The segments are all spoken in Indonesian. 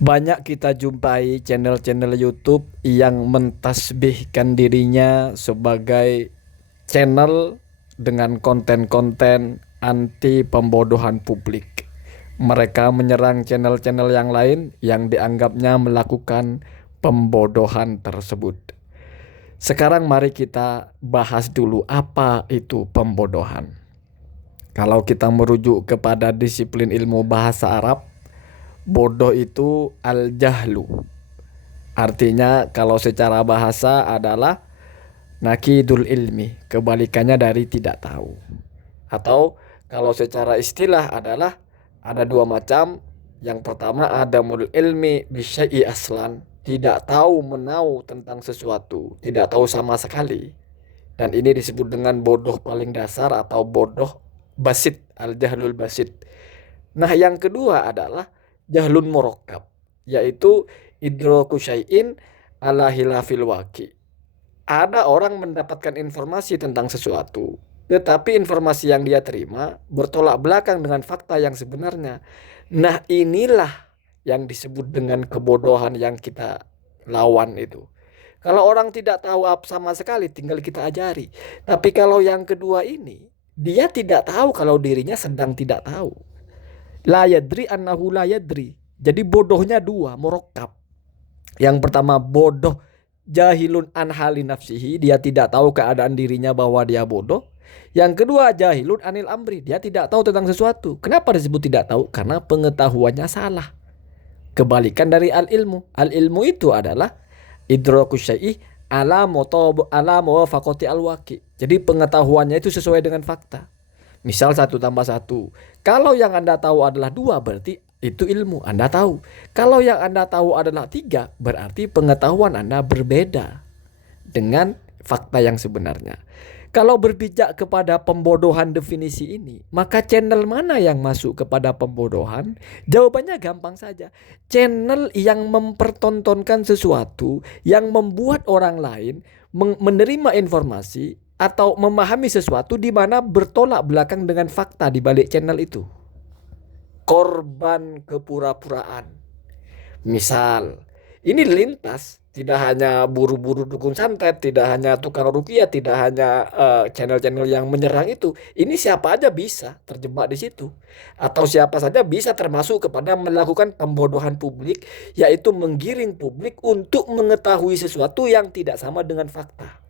Banyak kita jumpai channel-channel YouTube yang mentasbihkan dirinya sebagai channel dengan konten-konten anti pembodohan publik. Mereka menyerang channel-channel yang lain yang dianggapnya melakukan pembodohan tersebut. Sekarang mari kita bahas dulu apa itu pembodohan. Kalau kita merujuk kepada disiplin ilmu bahasa Arab, bodoh itu al-jahlu. Artinya kalau secara bahasa adalah nakidul ilmi, kebalikannya dari tidak tahu. Atau kalau secara istilah adalah ada dua macam. Yang pertama adamul ilmi bisyai'i aslan, tidak tahu menau tentang sesuatu, tidak tahu sama sekali. Dan ini disebut dengan bodoh paling dasar atau bodoh basit, al-jahlul basit. Nah, yang kedua adalah jahlun murakkab, yaitu idraku syai'in ala hilafil waqi. Ada orang mendapatkan informasi tentang sesuatu, tetapi informasi yang dia terima bertolak belakang dengan fakta yang sebenarnya. Nah, inilah yang disebut dengan kebodohan yang kita lawan itu. Kalau orang tidak tahu apa sama sekali, tinggal kita ajari. Tapi kalau yang kedua ini, dia tidak tahu kalau dirinya sedang tidak tahu. La yadri annahu la yadri. Jadi bodohnya dua, murakkab. Yang pertama bodoh jahilun an hali nafsihi, dia tidak tahu keadaan dirinya bahwa dia bodoh. Yang kedua jahilun anil amri, dia tidak tahu tentang sesuatu. Kenapa disebut tidak tahu? Karena pengetahuannya salah. Kebalikan dari al-ilmu. Al-ilmu itu adalah idraku syai'i ala muwafaqati al-waqi. Jadi pengetahuannya itu sesuai dengan fakta. Misal 1+1. Kalau yang Anda tahu adalah 2, berarti itu ilmu, Anda tahu. Kalau yang Anda tahu adalah 3, berarti pengetahuan Anda berbeda dengan fakta yang sebenarnya. Kalau berpijak kepada pembodohan definisi ini, maka channel mana yang masuk kepada pembodohan? Jawabannya gampang saja. Channel yang mempertontonkan sesuatu yang membuat orang lain menerima informasi atau memahami sesuatu di mana bertolak belakang dengan fakta di balik channel itu. Korban kepura-puraan. Misal, ini lintas, tidak hanya buru-buru dukun santet, tidak hanya tukang ruqyah, tidak hanya channel-channel yang menyerang itu. Ini siapa aja bisa terjebak di situ. Atau siapa saja bisa termasuk kepada melakukan pembodohan publik, yaitu menggiring publik untuk mengetahui sesuatu yang tidak sama dengan fakta.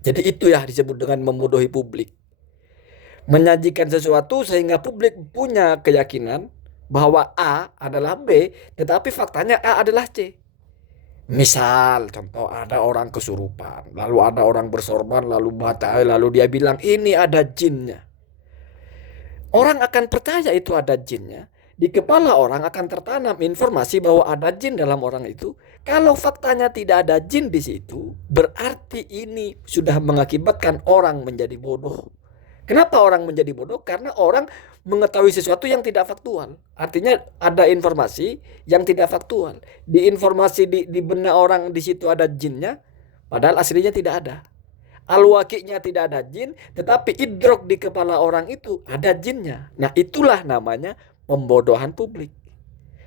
Jadi itu ya disebut dengan membodohi publik. Menyajikan sesuatu sehingga publik punya keyakinan bahwa A adalah B, tetapi faktanya A adalah C. Misal, contoh ada orang kesurupan, lalu ada orang bersorban, lalu batai, lalu dia bilang ini ada jinnya. Orang akan percaya itu ada jinnya. Di kepala orang akan tertanam informasi bahwa ada jin dalam orang itu. Kalau faktanya tidak ada jin di situ, berarti ini sudah mengakibatkan orang menjadi bodoh. Kenapa orang menjadi bodoh? Karena orang mengetahui sesuatu yang tidak faktual. Artinya ada informasi yang tidak faktual. Di informasi di benak orang di situ ada jinnya, padahal aslinya tidak ada. Al-waqi'nya tidak ada jin, tetapi idrok di kepala orang itu ada jinnya. Nah, itulah namanya pembodohan publik.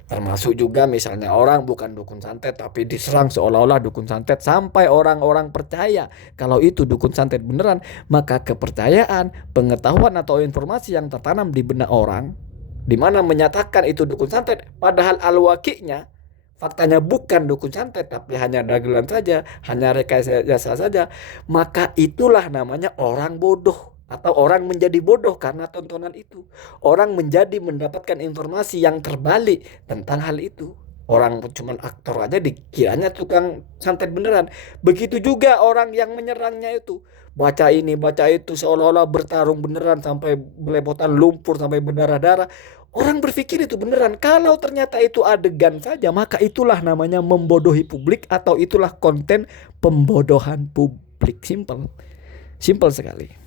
Termasuk juga misalnya orang bukan dukun santet tapi diserang seolah-olah dukun santet sampai orang-orang percaya kalau itu dukun santet beneran, maka kepercayaan, pengetahuan atau informasi yang tertanam di benak orang di mana menyatakan itu dukun santet padahal al-waqi'nya faktanya bukan dukun santet tapi hanya dagelan saja, hanya rekayasa saja, maka itulah namanya orang bodoh. Atau orang menjadi bodoh karena tontonan itu. Orang menjadi mendapatkan informasi yang terbalik tentang hal itu. Orang cuma aktor aja dikiranya tukang santet beneran. Begitu juga orang yang menyerangnya itu. Baca ini, baca itu seolah-olah bertarung beneran sampai belepotan lumpur, sampai berdarah-darah. Orang berpikir itu beneran. Kalau ternyata itu adegan saja, maka itulah namanya membodohi publik atau itulah konten pembodohan publik. Simple. Simple sekali.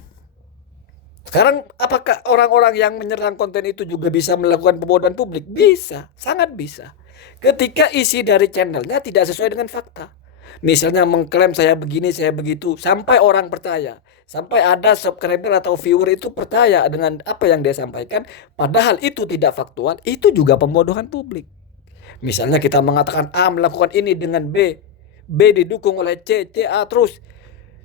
Sekarang apakah orang-orang yang menyerang konten itu juga bisa melakukan pembodohan publik? Bisa, sangat bisa. Ketika isi dari channelnya tidak sesuai dengan fakta. Misalnya mengklaim saya begini, saya begitu, sampai orang percaya. Sampai ada subscriber atau viewer itu percaya dengan apa yang dia sampaikan, padahal itu tidak faktual, itu juga pembodohan publik. Misalnya kita mengatakan A melakukan ini dengan B, B didukung oleh C, C A terus.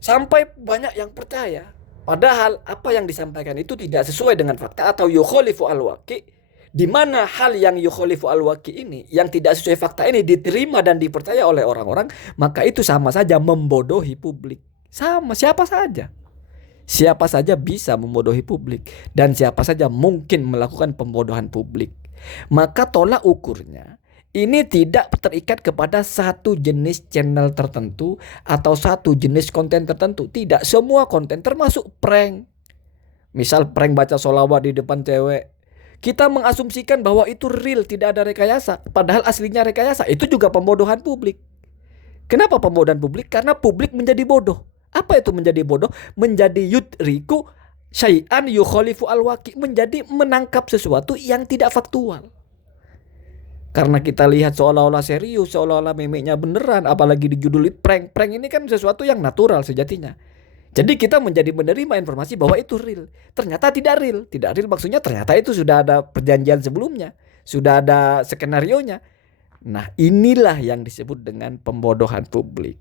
Sampai banyak yang percaya. Padahal apa yang disampaikan itu tidak sesuai dengan fakta atau yukhalifu al-waqi. Di mana hal yang yukhalifu al-waqi ini, yang tidak sesuai fakta ini diterima dan dipercaya oleh orang-orang, maka itu sama saja membodohi publik. Sama, siapa saja. Siapa saja bisa membodohi publik dan siapa saja mungkin melakukan pembodohan publik. Maka tolak ukurnya ini tidak terikat kepada satu jenis channel tertentu atau satu jenis konten tertentu. Tidak, semua konten termasuk prank. Misal prank baca sholawat di depan cewek. Kita mengasumsikan bahwa itu real, tidak ada rekayasa. Padahal aslinya rekayasa. Itu juga pembodohan publik. Kenapa pembodohan publik? Karena publik menjadi bodoh. Apa itu menjadi bodoh? Menjadi yudriku syai'an yukhalifu al-waqi. Menjadi menangkap sesuatu yang tidak faktual. Karena kita lihat seolah-olah serius, seolah-olah memeknya beneran, apalagi dijuduli prank. Prank ini kan sesuatu yang natural sejatinya. Jadi kita menjadi menerima informasi bahwa itu real. Ternyata tidak real. Tidak real maksudnya ternyata itu sudah ada perjanjian sebelumnya. Sudah ada skenarionya. Nah, inilah yang disebut dengan pembodohan publik.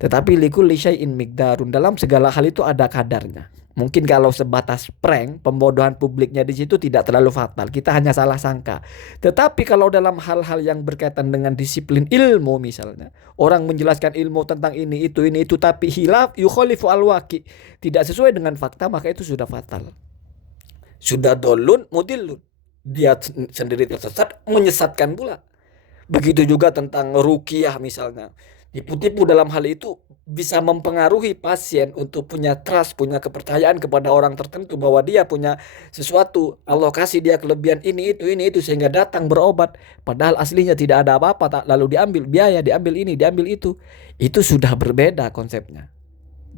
Tetapi likulli syai'in miqdarun, dalam segala hal itu ada kadarnya. Mungkin kalau sebatas prank, pembodohan publiknya di situ tidak terlalu fatal. Kita hanya salah sangka. Tetapi kalau dalam hal-hal yang berkaitan dengan disiplin ilmu misalnya, orang menjelaskan ilmu tentang ini itu, tapi hilaf yukhalifu al-waqi, tidak sesuai dengan fakta, maka itu sudah fatal. Sudah dolun mudillun. Dia sendiri tersesat, menyesatkan pula. Begitu juga tentang ruqyah misalnya. Tipu-tipu dalam hal itu bisa mempengaruhi pasien untuk punya trust, punya kepercayaan kepada orang tertentu bahwa dia punya sesuatu. Allah kasih dia kelebihan ini itu sehingga datang berobat. Padahal aslinya tidak ada apa-apa, lalu diambil biaya, diambil ini, diambil itu. Itu sudah berbeda konsepnya.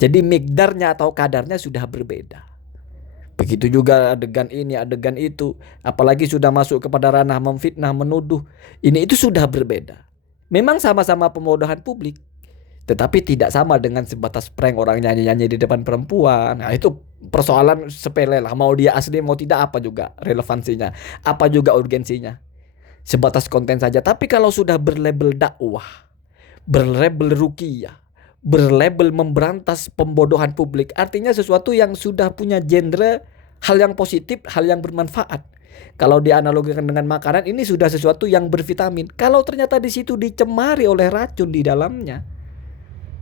Jadi mikdarnya atau kadarnya sudah berbeda. Begitu juga adegan ini, adegan itu. Apalagi sudah masuk kepada ranah memfitnah, menuduh. Itu sudah berbeda. Memang sama-sama pembodohan publik, tetapi tidak sama dengan sebatas prank orang nyanyi-nyanyi di depan perempuan. Nah, itu persoalan sepele lah. Mau dia asli mau tidak, apa juga relevansinya, apa juga urgensinya. Sebatas konten saja. Tapi kalau sudah berlabel dakwah, berlabel ruqyah, berlabel memberantas pembodohan publik, artinya sesuatu yang sudah punya genre hal yang positif, hal yang bermanfaat. Kalau dianalogikan dengan makanan, ini sudah sesuatu yang bervitamin. Kalau ternyata di situ dicemari oleh racun di dalamnya,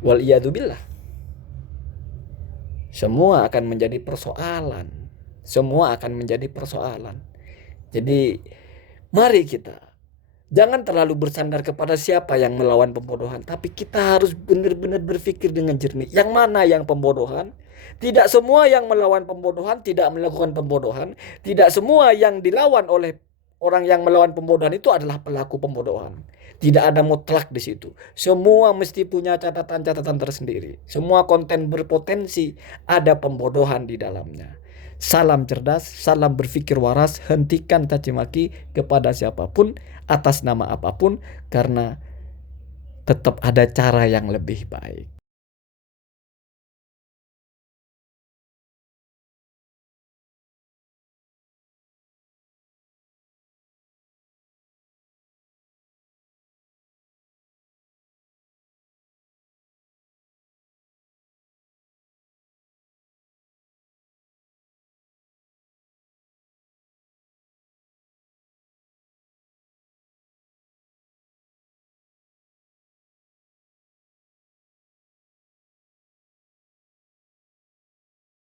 wal iyadzubillah, semua akan menjadi persoalan. Semua akan menjadi persoalan. Jadi mari kita jangan terlalu bersandar kepada siapa yang melawan pembodohan, tapi kita harus benar-benar berpikir dengan jernih. Yang mana yang pembodohan? Tidak semua yang melawan pembodohan tidak melakukan pembodohan. Tidak semua yang dilawan oleh orang yang melawan pembodohan itu adalah pelaku pembodohan. Tidak ada mutlak di situ. Semua mesti punya catatan-catatan tersendiri. Semua konten berpotensi ada pembodohan di dalamnya. Salam cerdas, salam berpikir waras, hentikan caci maki kepada siapapun atas nama apapun, karena tetap ada cara yang lebih baik.